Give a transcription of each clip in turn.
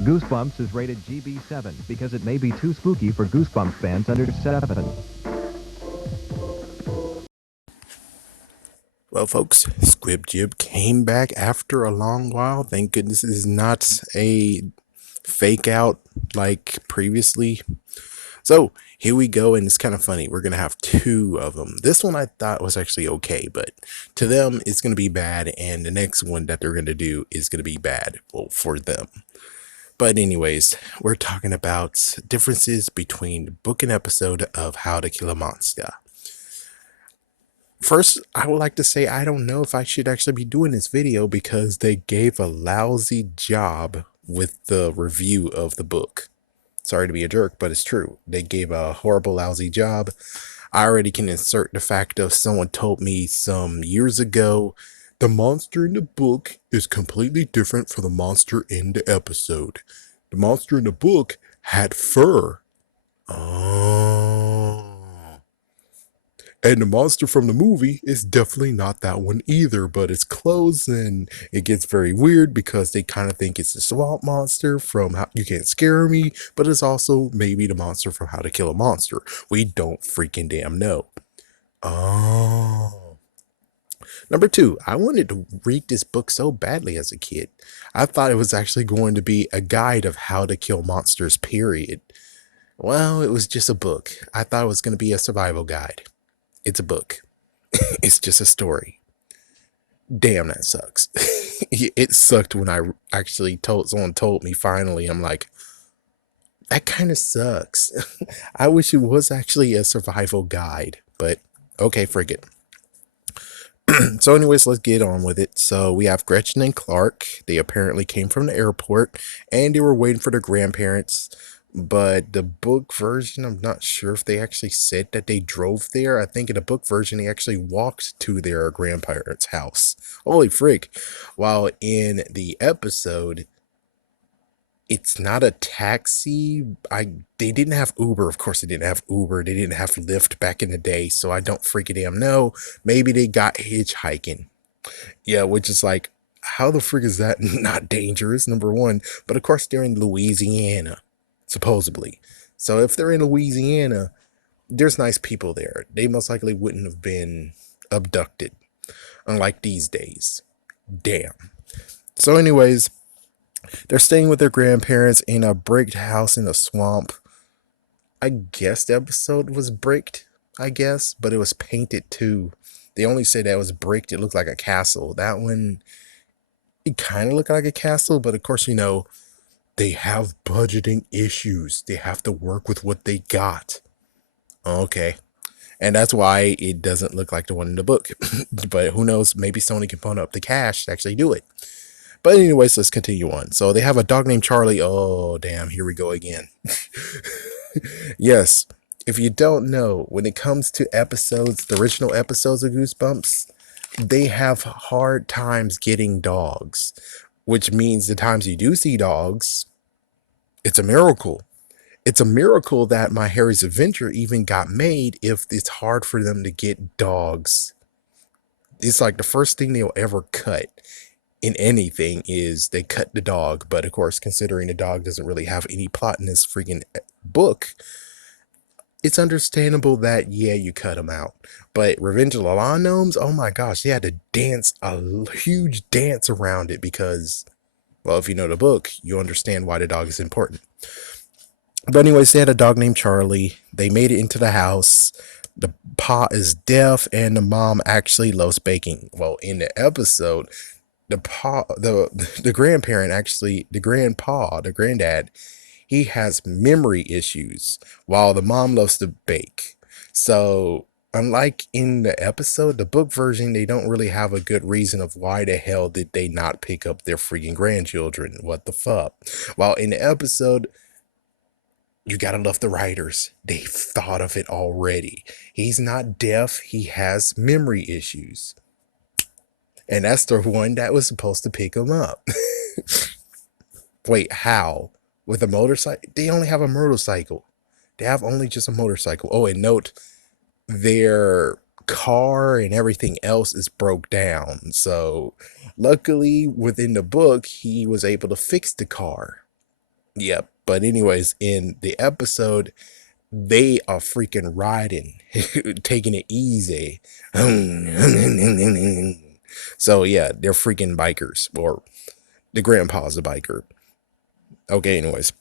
Goosebumps is rated GB7 because it may be too spooky for Goosebumps fans under 7. Well, folks, Squib Jib came back after a long while. Thank goodness this is not a fake out like previously. So here we go, and it's kind of funny. We're going to have two of them. This one I thought was actually okay, but to them, it's going to be bad, and the next one that they're going to do is going to be bad, well, for them. But anyways, we're talking about differences between book and episode of How to Kill a Monster. First, I would like to say I don't know if I should actually be doing this video because they gave a lousy job with the review of the book. Sorry to be a jerk, but it's true. They gave a horrible, lousy job. I already can insert the fact of someone told me some years ago, the monster in the book is completely different from the monster in the episode. The monster in the book had fur. Oh. And the monster from the movie is definitely not that one either, but it's close, and it gets very weird because they kind of think it's the swamp monster from How You Can't Scare Me, but it's also maybe the monster from How to Kill a Monster. We don't freaking damn know. Oh. Number two, I wanted to read this book so badly as a kid. I thought it was actually going to be a guide of how to kill monsters, period. Well, it was just a book. I thought it was going to be a survival guide. It's a book. It's just a story. Damn, that sucks. It sucked when I actually someone told me finally. I'm like, that kind of sucks. I wish it was actually a survival guide, but okay, frig it. So anyways, let's get on with it. So we have Gretchen and Clark. They apparently came from the airport and they were waiting for their grandparents. But the book version, I'm not sure if they actually said that they drove there. I think in the book version, they actually walked to their grandparents' house. Holy frick. While in the episode, it's not a taxi. They didn't have Uber. Of course, they didn't have Uber. They didn't have Lyft back in the day. So I don't freaking damn know. Maybe they got hitchhiking. Yeah, which is like, how the frick is that not dangerous? Number one. But of course, they're in Louisiana, supposedly. So if they're in Louisiana, there's nice people there. They most likely wouldn't have been abducted, unlike these days. Damn. So anyways, they're staying with their grandparents in a bricked house in a swamp. I guess the episode was bricked, I guess, but it was painted too. They only say that it was bricked. It looked like a castle. That one, it kind of looked like a castle, but of course, they have budgeting issues. They have to work with what they got. Okay. And that's why it doesn't look like the one in the book. But who knows? Maybe Sony can pony up the cash to actually do it. But anyways, let's continue on. So they have a dog named Charlie. Oh, damn. Here we go again. Yes. If you don't know, when it comes to episodes, the original episodes of Goosebumps, they have hard times getting dogs, which means the times you do see dogs, it's a miracle. It's a miracle that My Harry's Adventure even got made if it's hard for them to get dogs. It's like the first thing they'll ever cut in anything is they cut the dog. But of course, considering the dog doesn't really have any plot in this freaking book, it's understandable that, yeah, you cut him out. But Revenge of the Lawn Gnomes, oh my gosh, they had to dance a huge dance around it because, well, if you know the book, you understand why the dog is important. But anyways, they had a dog named Charlie. They made it into the house. The pa is deaf and the mom actually loves baking. Well, in the episode, the grandparent actually, the granddad, he has memory issues while the mom loves to bake. So unlike in the episode, the book version, they don't really have a good reason of why the hell did they not pick up their freaking grandchildren. What the fuck? While in the episode, you gotta love the writers. They've thought of it already. He's not deaf. He has memory issues. And that's the one that was supposed to pick him up. Wait, how? With a motorcycle? They only have a motorcycle. They have only just a motorcycle. Oh, and note, their car and everything else is broke down. So luckily, within the book, he was able to fix the car. Yep. But anyways, in the episode, they are freaking riding, taking it easy. So yeah, they're freaking bikers, or the grandpa's a biker. Okay, anyways.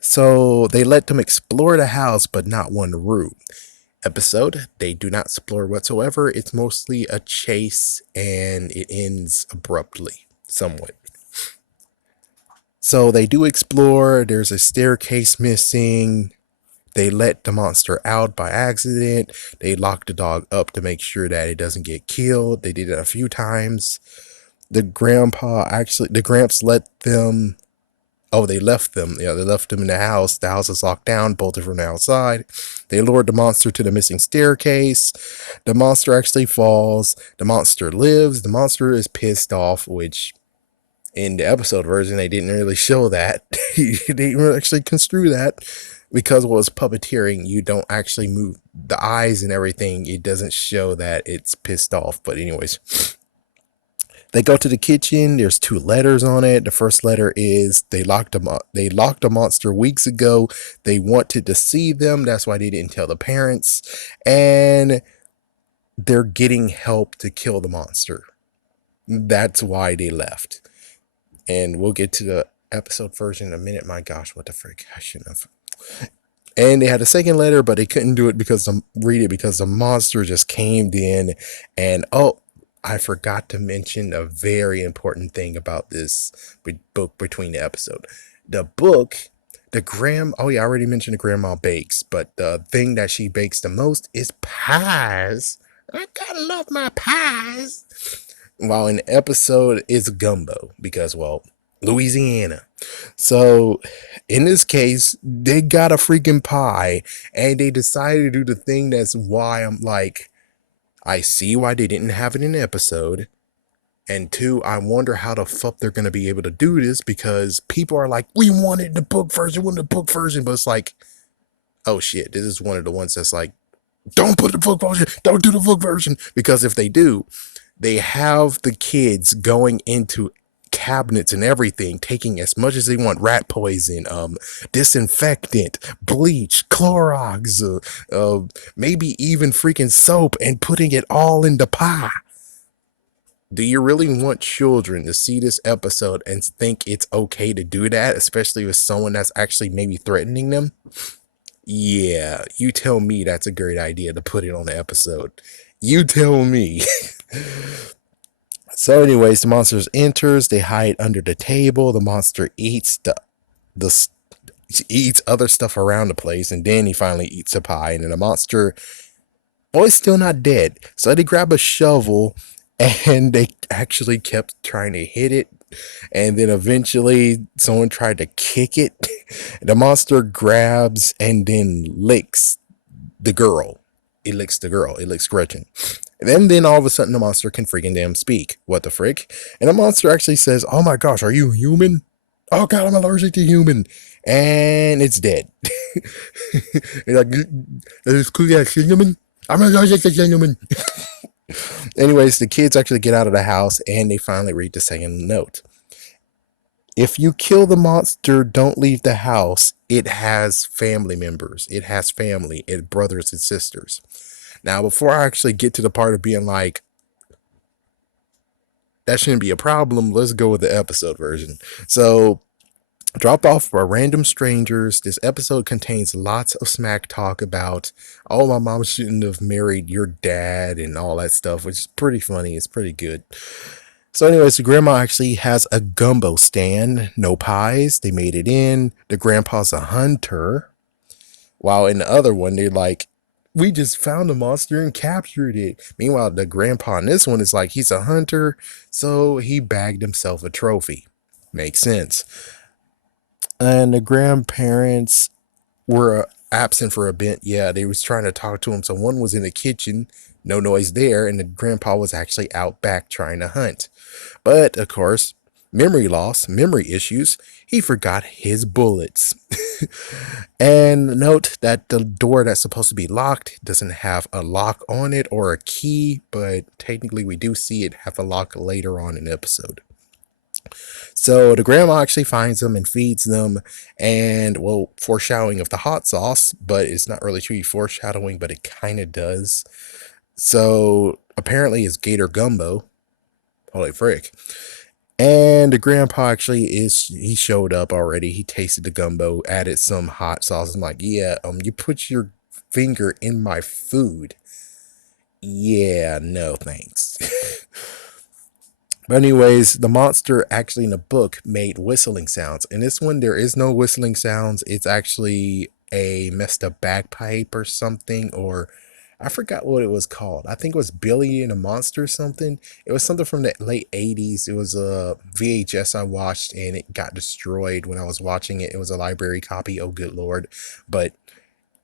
So they let them explore the house, but not one room. Episode, they do not explore whatsoever. It's mostly a chase and it ends abruptly, somewhat. So they do explore. There's a staircase missing. They let the monster out by accident. They lock the dog up to make sure that it doesn't get killed. They did it a few times. The Gramps let them. Oh, they left them. Yeah, they left them in the house. The house is locked down, bolted from the outside. They lured the monster to the missing staircase. The monster actually falls. The monster lives. The monster is pissed off, which in the episode version, they didn't really show that. They didn't actually construe that because it was puppeteering. You don't actually move the eyes and everything. It doesn't show that it's pissed off. But anyways, they go to the kitchen. There's 2 letters on it. The first letter is they locked a monster weeks ago. They wanted to see them. That's why they didn't tell the parents. And they're getting help to kill the monster. That's why they left. And we'll get to the episode version in a minute. My gosh, what the frick? I shouldn't have. And they had a second letter, but they couldn't do it because the monster just came in. And oh, I forgot to mention a very important thing about this book between the episode. The book, oh yeah, I already mentioned the grandma bakes, but the thing that she bakes the most is pies. I gotta love my pies. While in the episode, it's gumbo because, well, Louisiana. So in this case, they got a freaking pie and they decided to do the thing that's why I'm like, I see why they didn't have it in the episode. And 2, I wonder how the fuck they're going to be able to do this because people are like, we wanted the book version, but it's like, oh shit, this is one of the ones that's like, don't put the book version, don't do the book version. Because if they do, they have the kids going into cabinets and everything, taking as much as they want: rat poison, disinfectant, bleach, Clorox, maybe even freaking soap, and putting it all in the pie. Do you really want children to see this episode and think it's okay to do that, especially with someone that's actually maybe threatening them? Yeah, you tell me that's a great idea to put it on the episode. You tell me. So anyways, the monster enters. They hide under the table. The monster eats the eats other stuff around the place, and then he finally eats a pie. And then the monster, oh, it's still not dead. So they grab a shovel, and they actually kept trying to hit it. And then eventually, someone tried to kick it. The monster grabs and then licks the girl. It licks the girl. It licks Gretchen. And then all of a sudden the monster can freaking damn speak. What the frick? And the monster actually says, oh my gosh, are you human? Oh god, I'm allergic to human. And it's dead. It's like, is human? I'm allergic to human. Anyways, the kids actually get out of the house and they finally read the second note. If you kill the monster, don't leave the house. It has family members. It has family. It brothers and sisters. Now, before I actually get to the part of being like, that shouldn't be a problem, let's go with the episode version. So, dropped off by random strangers. This episode contains lots of smack talk about, oh, my mom shouldn't have married your dad and all that stuff, which is pretty funny. It's pretty good. So anyways, the grandma actually has a gumbo stand. No pies. They made it in. The grandpa's a hunter. While in the other one, they're like, we just found a monster and captured it. Meanwhile, the grandpa in this one is like, he's a hunter, so he bagged himself a trophy. Makes sense. And the grandparents were absent for a bit. Yeah, they was trying to talk to him. So one was in the kitchen, no noise there, and the grandpa was actually out back trying to hunt. But of course, memory loss, memory issues, he forgot his bullets. And note that the door that's supposed to be locked doesn't have a lock on it or a key, but technically we do see it have a lock later on in the episode. So the grandma actually finds them and feeds them, and well, foreshadowing of the hot sauce, but it's not really truly foreshadowing, but it kind of does. So apparently it's gator gumbo. Holy frick. And the grandpa actually he showed up already. He tasted the gumbo, added some hot sauce. I'm like, yeah, you put your finger in my food. Yeah, no thanks. But anyways, the monster actually in the book made whistling sounds. In this one, there is no whistling sounds. It's actually a messed up bagpipe or something, or I forgot what it was called. I think it was Billy and the Monster or something. It was something from the late 80s. It was a VHS I watched and it got destroyed when I was watching it. It was a library copy. Oh, good Lord. But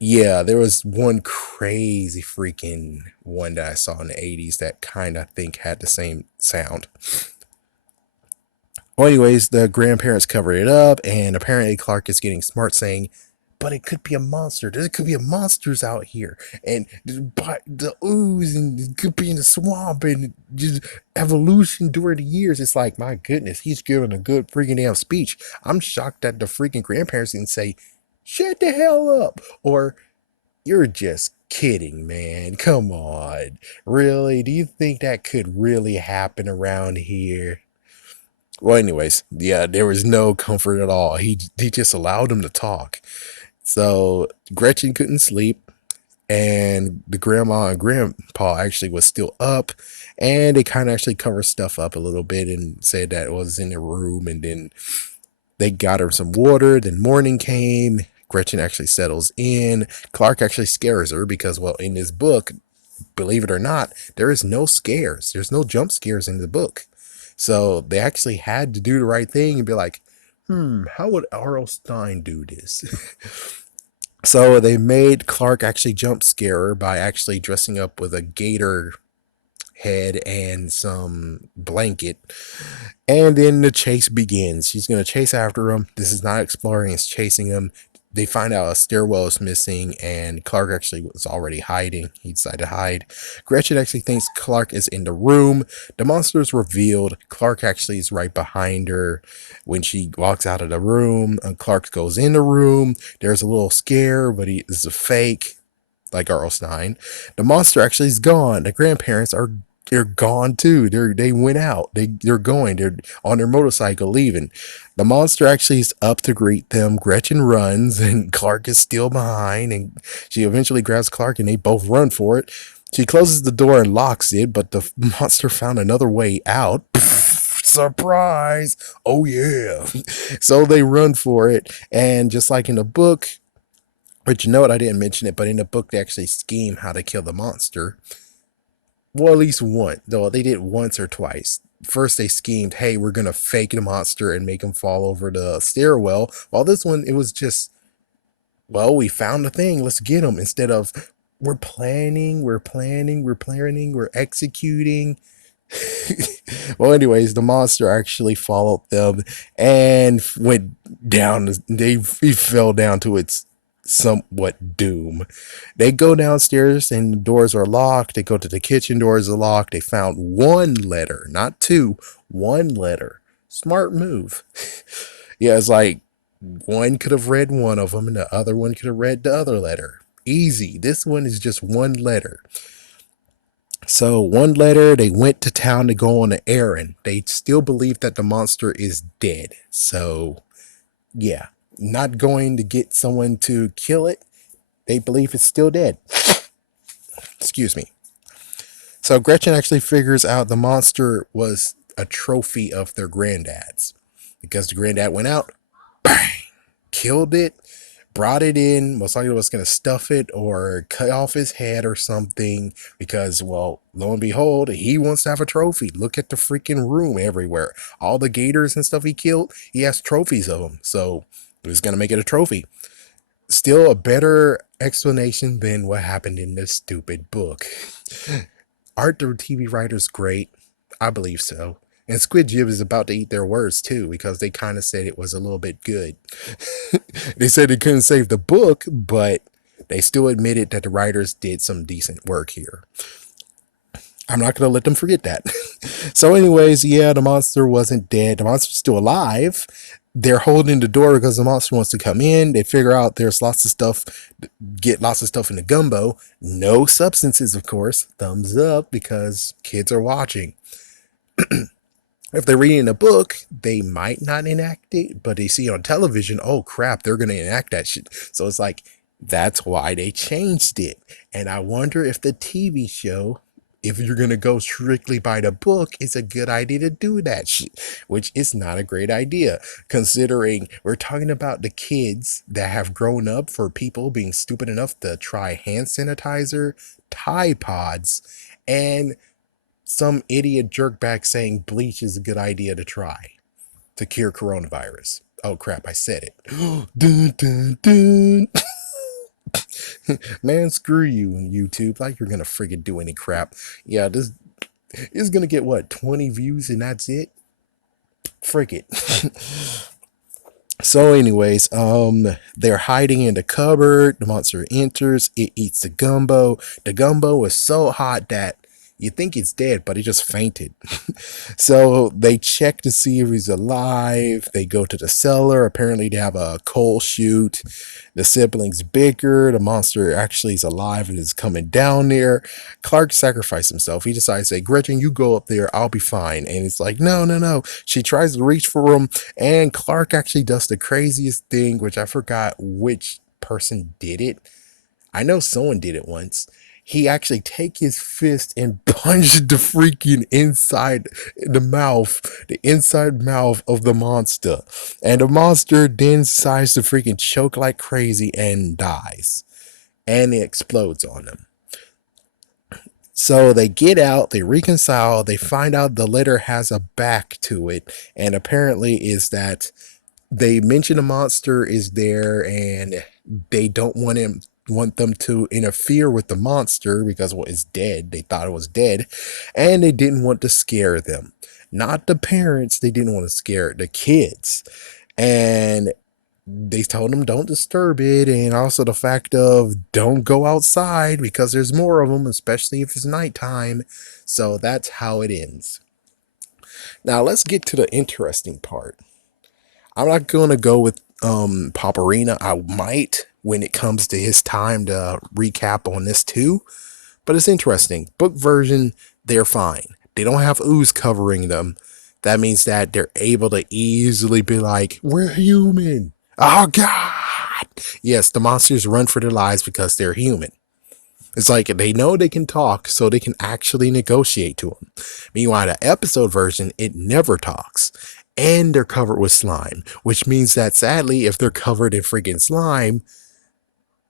yeah, there was one crazy freaking one that I saw in the 80s that kind of think had the same sound. Well, anyways, the grandparents cover it up, and apparently Clark is getting smart, saying, "But it could be a monster. There could be a monsters out here, and the ooze, and it could be in the swamp, and just evolution during the years." It's like, my goodness, he's giving a good freaking damn speech. I'm shocked that the freaking grandparents didn't say, "Shut the hell up," or "You're just kidding, man. Come on. Really? Do you think that could really happen around here?" Well, anyways, yeah, there was no comfort at all. He just allowed him to talk. So Gretchen couldn't sleep, and the grandma and grandpa actually was still up, and they kind of actually covered stuff up a little bit and said that it was in their room, and then they got her some water. Then morning came. Gretchen actually settles in. Clark actually scares her because, well, in this book, believe it or not, there is no scares. There's no jump scares in the book. So they actually had to do the right thing and be like, how would R.L. Stein do this? So they made Clark actually jump scare her by actually dressing up with a gator head and some blanket. And then the chase begins. She's going to chase after him. This is not exploring, it's chasing him. They find out a stairwell is missing, and Clark actually was already hiding. He decided to hide. Gretchen actually thinks Clark is in the room. The monster is revealed. Clark actually is right behind her. When she walks out of the room, Clark goes in the room. There's a little scare, but he is a fake, like R.L. Stein. The monster actually is gone. The grandparents are they're gone too. They went out. They're going. They're on their motorcycle leaving. The monster actually is up to greet them. Gretchen runs, and Clark is still behind. And she eventually grabs Clark, and they both run for it. She closes the door and locks it, but the monster found another way out. Surprise! Oh yeah! So they run for it, and just like in the book, but you know what? I didn't mention it, but in the book, they actually scheme how to kill the monster. Well, at least one. Though they did once or twice. First, they schemed, hey, we're going to fake the monster and make him fall over the stairwell. While this one, it was just, well, we found the thing. Let's get him. Instead of, we're executing. Well, anyways, the monster actually followed them and went down. He fell down to its somewhat doom. They go downstairs and the doors are locked. They go to the kitchen, doors are locked. They found one letter, not two, one letter. Smart move. Yeah, it's like one could have read one of them and the other one could have read the other letter. Easy. This one is just one letter. So one letter, they went to town to go on an errand. They still believe that the monster is dead. So yeah, not going to get someone to kill it. They believe it's still dead. Excuse me. So Gretchen actually figures out the monster was a trophy of their granddad's because the granddad went out, bang, killed it, brought it in, most likely was going to stuff it or cut off his head or something because, well, lo and behold, he wants to have a trophy. Look at the freaking room everywhere. All the gators and stuff he killed, he has trophies of them. So he's going to make it a trophy. Still a better explanation than what happened in this stupid book. Aren't the TV writers great? I believe so. And Squid Jib is about to eat their words too because they kind of said it was a little bit good. They said they couldn't save the book, but they still admitted that the writers did some decent work here. I'm not going to let them forget that. So, anyways, yeah, the monster wasn't dead. The monster's still alive. They're holding the door because the monster wants to come in. They figure out there's lots of stuff, get lots of stuff in the gumbo. No substances, of course. Thumbs up because kids are watching. If they're reading a book, they might not enact it, but they see on television, oh crap, they're going to enact that shit. So it's like, that's why they changed it. And I wonder if the TV show, if you're going to go strictly by the book, it's a good idea to do that shit, which is not a great idea, considering we're talking about the kids that have grown up for people being stupid enough to try hand sanitizer, Tide Pods, and some idiot jerkbag saying bleach is a good idea to try to cure coronavirus. Oh crap, I said it. Dun, dun, dun. Man, screw you, YouTube. Like you're gonna friggin' do any crap. Yeah, this is gonna get what, 20 views and that's it? Frick it. So, anyways, they're hiding in the cupboard. The monster enters. It eats the gumbo. The gumbo is so hot that you think it's dead, but it just fainted. So they check to see if he's alive. They go to the cellar. Apparently, they have a coal chute. The siblings bicker. The monster actually is alive and is coming down there. Clark sacrificed himself. He decides to say, Gretchen, you go up there. I'll be fine. And it's like, no, no, no. She tries to reach for him. And Clark actually does the craziest thing, which I forgot which person did it. I know someone did it once. He actually take his fist and punch the freaking the inside mouth of the monster. And the monster then decides to freaking choke like crazy and dies. And it explodes on them. So they get out, they reconcile, they find out the letter has a back to it. And apparently is that they mention a monster is there and they don't want them to interfere with the monster because well, it's dead. They thought it was dead, and they didn't want to scare them. Not the parents. They didn't want to scare the kids, and they told them don't disturb it, and also the fact of don't go outside because there's more of them, especially if it's nighttime. So that's how it ends. Now let's get to the interesting part. I'm not gonna go with Paparina. I might when it comes to his time to recap on this too. But it's interesting. Book version, they're fine. They don't have ooze covering them. That means that they're able to easily be like, we're human. Oh God. Yes, the monsters run for their lives because they're human. It's like they know they can talk, so they can actually negotiate to them. Meanwhile, the episode version, it never talks. And they're covered with slime, which means that sadly, if they're covered in freaking slime,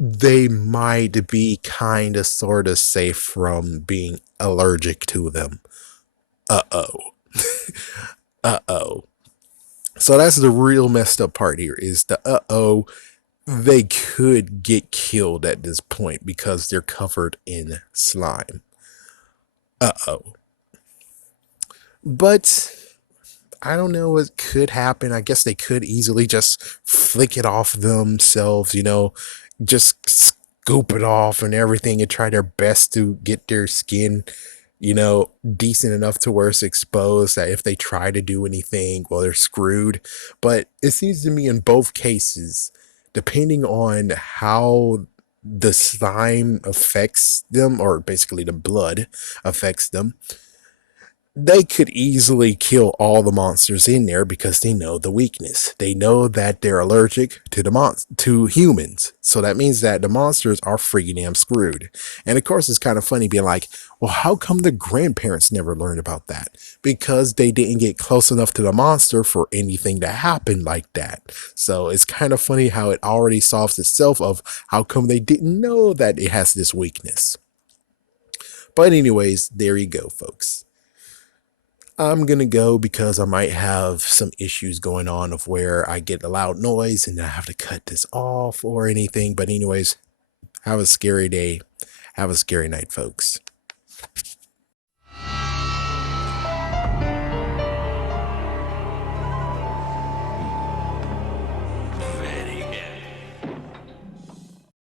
they might be kind of sort of safe from being allergic to them. Uh-oh. Uh-oh. So that's the real messed up part here is the uh-oh. They could get killed at this point because they're covered in slime. Uh-oh. But I don't know what could happen. I guess they could easily just flick it off themselves, just scoop it off and everything and try their best to get their skin, decent enough to where it's exposed that if they try to do anything, well, they're screwed. But it seems to me in both cases, depending on how the slime affects them, or basically the blood affects them, they could easily kill all the monsters in there because they know the weakness. They know that they're allergic to to humans. So that means that the monsters are freaking damn screwed. And of course, it's kind of funny being like, well, how come the grandparents never learned about that? Because they didn't get close enough to the monster for anything to happen like that. So it's kind of funny how it already solves itself of how come they didn't know that it has this weakness. But anyways, there you go, folks. I'm going to go because I might have some issues going on of where I get a loud noise and I have to cut this off or anything. But anyways, have a scary day. Have a scary night, folks.